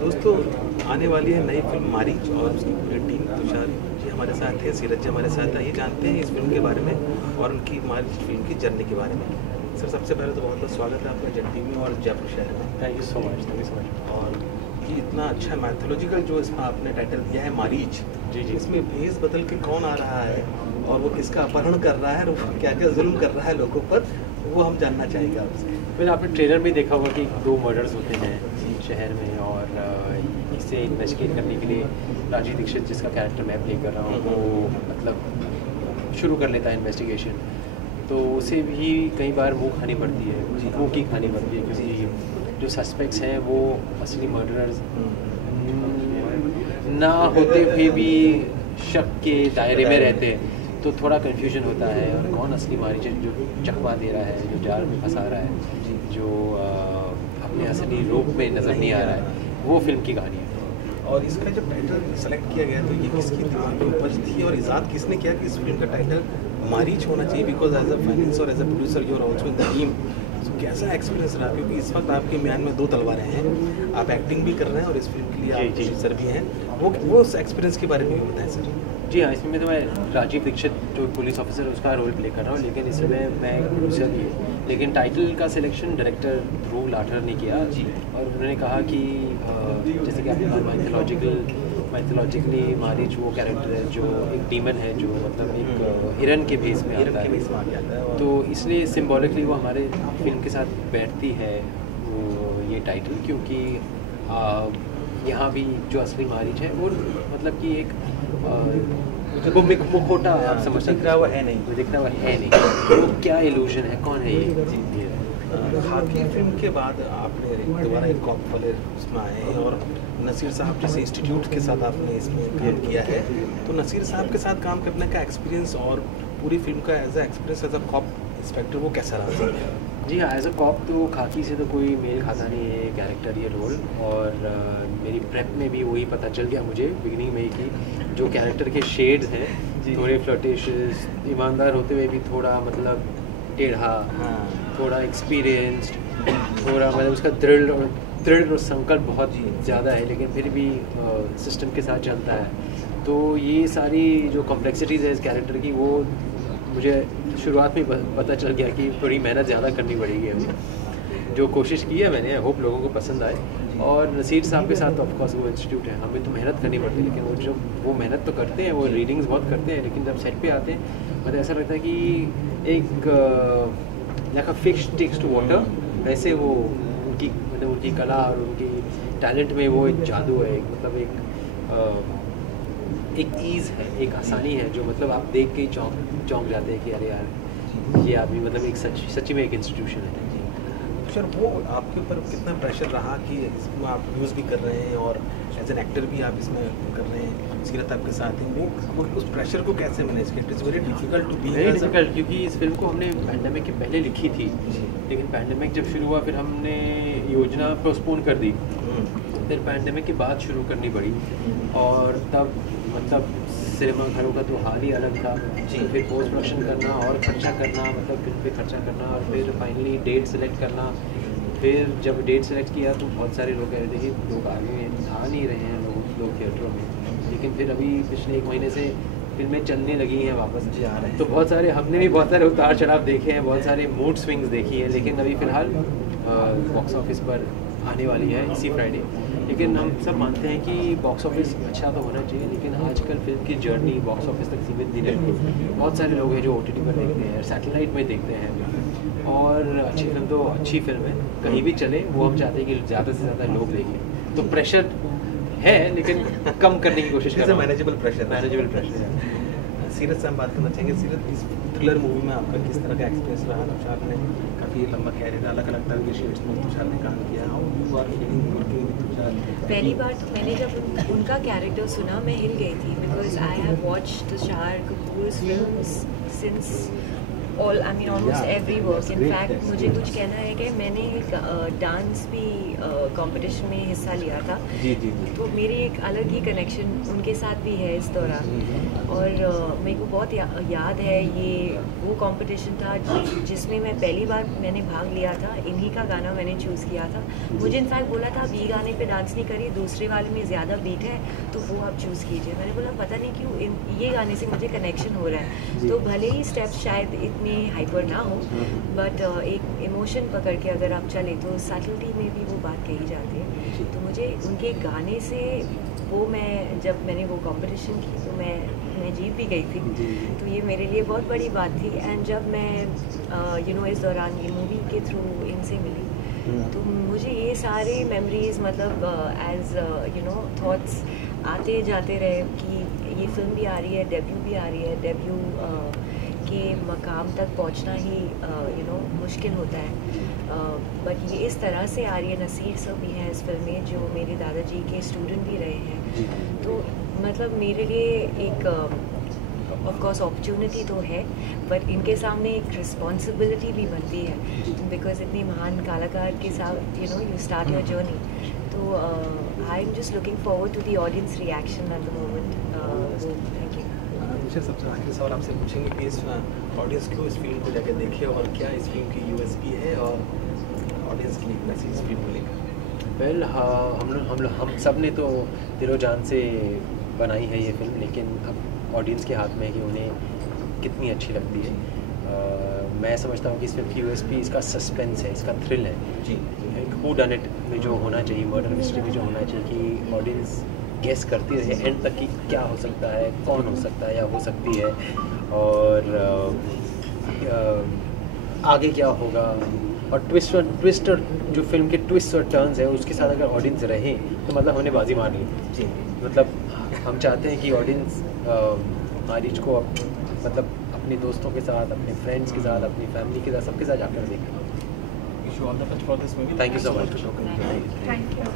दोस्तों आने वाली है नई फिल्म मारीच और उसकी पूरी टीम। तुषार जी हमारे साथ हैं, सीरज जी हमारे साथ हैं। ये जानते हैं इस फिल्म के बारे में और उनकी मारीच फिल्म की जर्नी के बारे में। सर सबसे पहले तो बहुत बहुत स्वागत है आपका जेड टीवी में और जयपुर शहर में। Thank you so much. और ये इतना अच्छा मैथोलॉजिकल जो इसमें आपने टाइटल दिया है मारीच, जी। इसमें भेस बदल के कौन आ रहा है और वो किसका अपहरण कर रहा है और वो क्या क्या जुल्म कर रहा है लोगों पर, वो हम जानना चाहेंगे आपसे। फिर आपने ट्रेलर भी देखा होगा कि 2 मर्डर्स होते हैं शहर में और इसे इन्वेस्टिगेट करने के लिए राजीव दीक्षित जिसका कैरेक्टर मैं प्ले कर रहा हूँ वो मतलब शुरू कर लेता है इन्वेस्टिगेशन। तो उसे भी कई बार मुँह खानी पड़ती है, मुँह की खानी पड़ती है क्योंकि जो सस्पेक्ट्स हैं वो असली मर्डरर्स ना होते हुए भी शक के दायरे में रहते हैं, तो थोड़ा कन्फ्यूजन होता है और कौन असली मारीच है जो चकवा दे रहा है, जो जाल में फंसा रहा है, जो अपने असली रूप में नज़र नहीं आ रहा है, वो फिल्म की कहानी है। और इसका जब टाइटल सेलेक्ट किया गया तो ये किसकी दिमाग में उपज थी और इजाद किसने किया कि इस फिल्म का टाइटल मारीच होना चाहिए? बिकॉज एज अ फाइनेंस और as a producer you are also in the team, तो कैसा एक्सपीरियंस रहा? क्योंकि इस वक्त आपके म्यान में 2 तलवारें हैं, आप एक्टिंग भी कर रहे हैं और इस फिल्म के लिए आप प्रोड्यूसर भी हैं। वो एक्सपीरियंस के बारे में भी बताएं सर। जी हाँ, इसमें तो मैं राजीव दीक्षित जो पुलिस ऑफिसर है उसका रोल प्ले कर रहा हूँ, लेकिन इसमें मैं एक प्रोड्यूसर भी हूँ। लेकिन टाइटल का सिलेक्शन डायरेक्टर ध्रुव लाठर ने किया जी, और उन्होंने कहा कि जैसे कि आपने माइथोलॉजिकली मारीच वो कैरेक्टर है जो एक डीमन है, जो मतलब एक हिरन के भेस में आता है, तो इसलिए सिम्बॉलिकली वो हमारे फिल्म के साथ बैठती है वो ये टाइटल, क्योंकि यहाँ भी जो असली मारीच है वो मतलब कि एक वो मुखौटा आप समझ सकते हैं, दिख रहा हुआ है नहीं, वो क्या इल्यूजन है, कौन है ये। खाकी फिल्म के बाद आपने दोबारा एक कॉप वाले उसमें आए हैं और नसीर साहब जैसे इंस्टीट्यूट के साथ आपने इसमें काम किया है, तो नसीर साहब के साथ काम करने का एक्सपीरियंस और पूरी फिल्म का as a experience as a cop inspector वो कैसा रहा? जी हाँ, एज अ कॉप तो खाकी से तो कोई मेल खाता नहीं है कैरेक्टर, ये रोल, और मेरी प्रेप में भी वही पता चल गया मुझे बिगिनिंग में कि जो कैरेक्टर के शेड्स हैं थोड़े फ्लर्टिशियस, ईमानदार होते हुए भी थोड़ा मतलब टेढ़ा, थोड़ा एक्सपीरियंस्ड, थोड़ा मतलब उसका दृढ़ और संकल्प बहुत ज़्यादा है, लेकिन फिर भी सिस्टम के साथ चलता है। तो ये सारी जो कॉम्प्लेक्सिटीज़ है इस कैरेक्टर की, वो मुझे शुरुआत में पता चल गया कि थोड़ी मेहनत ज़्यादा करनी पड़ेगी अभी। जो कोशिश की है मैंने, होप लोगों को पसंद आए। और नसीर साहब के साथ तो ऑफकोर्स वो इंस्टीट्यूट है, हमें तो मेहनत करनी पड़ती है, लेकिन वो जब वो मेहनत तो करते हैं, वो रीडिंग्स बहुत करते हैं, लेकिन जब सेट पे आते हैं मतलब ऐसा लगता है कि एक like a fish takes to water, वैसे वो उनकी कला और उनकी टैलेंट में वो एक जादू है, मतलब एक ईज़ है, एक आसानी है, जो मतलब आप देख के चौंक जाते हैं कि अरे यार ये आदमी मतलब एक सच्ची में एक इंस्टीट्यूशन है। सर वो आपके ऊपर कितना प्रेशर रहा कि इसमें आप यूज़ भी कर रहे हैं और एज एन एक्टर भी आप इसमें कर रहे हैं, सीरत आपके साथ हैं, वो उस प्रेशर को कैसे मैनेज किया? It's very difficult to be very difficult, क्योंकि इस फिल्म को हमने पैंडेमिक के पहले लिखी थी, लेकिन पैंडेमिक जब शुरू हुआ फिर हमने योजना पोस्टपोन कर दी, फिर पैंडेमिक के बाद शुरू करनी पड़ी, और तब मतलब सिनेमा घरों का तो हाल ही अलग था जी। फिर पोस्ट प्रोडक्शन करना और खर्चा करना, मतलब फिल्म पे खर्चा करना, और फिर फाइनली डेट सेलेक्ट करना। फिर जब डेट सेलेक्ट किया तो बहुत सारे लोग कह रहे थे कि लोग आ नहीं रहे हैं लोग थिएटरों में, लेकिन फिर अभी पिछले 1 महीने से फिल्में चलने लगी हैं वापस जी आ रहे हैं, तो बहुत सारे हमने भी बहुत सारे उतार चढ़ाव देखे हैं, बहुत सारे मूड स्विंग्स देखी हैं, लेकिन अभी फ़िलहाल बॉक्स ऑफिस पर आने वाली है इसी फ्राइडे। लेकिन हम सब मानते हैं कि बॉक्स ऑफिस अच्छा तो होना चाहिए, लेकिन आजकल फिल्म की जर्नी बॉक्स ऑफिस तक सीमित नहीं रहती। बहुत सारे लोग हैं जो OTT पर देखते हैं, सैटेलाइट में देखते हैं, और अच्छी फिल्म तो अच्छी फिल्म है, कहीं भी चले वो हम चाहते हैं कि ज़्यादा से ज़्यादा लोग देखें। तो प्रेशर है, लेकिन कम करने की कोशिश कर रहे हैं। मैनेजेबल प्रेशर है। सीरत से हम बात करना चाहेंगे। सीरत, इस थ्रिलर मूवी में आपका किस तरह का एक्सपीरियंस रहा? तुषार ने काफ़ी लंबा कैरियर, अलग अलग तरह के शेड्स में तुषार ने काम किया। पहली बार तो मैंने जब उनका कैरेक्टर सुना मैं हिल गई थी, because I have watched Tushar Kapoors films since all I mean almost every work. In fact मुझे कुछ कहना है कि मैंने एक डांस भी कंपटीशन में हिस्सा लिया था। जी। तो मेरी एक अलग ही कनेक्शन उनके साथ भी है इस दौरान। और मेरे को बहुत याद है, ये वो कंपटीशन था जिसमें मैं पहली बार मैंने भाग लिया था। इन्हीं का गाना मैंने चूज़ किया था। मुझे इनफैक्ट बोला था, आप ये गाने पे डांस नहीं करिए, दूसरे वाले में ज़्यादा बीट है तो वो आप चूज़ कीजिए। मैंने बोला पता नहीं क्यों ये गाने से मुझे कनेक्शन हो रहा है। तो भले ही स्टेप्स शायद इतने हाइपर ना हो, बट एक इमोशन पकड़ के अगर आप चले तो सटलिटी में भी वो बात कही जाती है। तो मुझे उनके गाने से वो, मैं जब मैंने वो कंपटीशन की तो मैं जीत भी गई थी। तो ये मेरे लिए बहुत बड़ी बात थी। एंड जब मैं इस दौरान ये मूवी के थ्रू इनसे मिली तो मुझे ये सारे मेमोरीज मतलब एज थॉट्स आते जाते रहे कि ये फिल्म भी आ रही है, डेब्यू भी आ रही है। डेब्यू के मकाम तक पहुंचना ही मुश्किल होता है, बट ये इस तरह से आ रही है। नसीर सब भी हैं इस फिल्म में जो मेरे दादाजी के स्टूडेंट भी रहे हैं। तो मतलब मेरे लिए एक ऑफ कोर्स अपॉर्चुनिटी तो है, बट इनके सामने एक रिस्पॉन्सिबिलिटी भी बनती है, बिकॉज इतनी महान कलाकार के साथ यू स्टार्ट योर जर्नी। तो I am just looking forward to the audience reaction at the moment. Thank you. मुझे सबसे आखिरी सवाल आपसे पूछेंगे कि इस ऑडियंस क्यों इस फिल्म को जाकर देखे और क्या इस फिल्म की यूएसपी है और ऑडियंस की मैसेज इस फिल्म को लेकर। वेल हम सब ने तो दिलो जान से बनाई है ये फिल्म, लेकिन अब ऑडियंस के हाथ में है कि उन्हें कितनी अच्छी लगती है। मैं समझता हूँ कि इस फिल्म की यूएसपी इसका सस्पेंस है, इसका थ्रिल है जी। एक हू डन इट में जो होना चाहिए, मर्डर मिस्ट्री में जो होना चाहिए कि ऑडियंस गेस करती रहे एंड तक कि क्या हो सकता है, कौन हो सकता है या हो सकती है, और आगे क्या होगा। और ट्विस्ट और जो फिल्म के ट्विस्ट और टर्न्स है उसके साथ अगर ऑडियंस रहे तो मतलब हमने बाजी मार ली जी। मतलब हम चाहते हैं कि ऑडियंस मारीच को मतलब अपने दोस्तों के साथ, अपने फ्रेंड्स के साथ, अपनी फैमिली के साथ, सबके साथ जाकर देखें। Wish you all the best for this movie. Thank you so much. Thank you.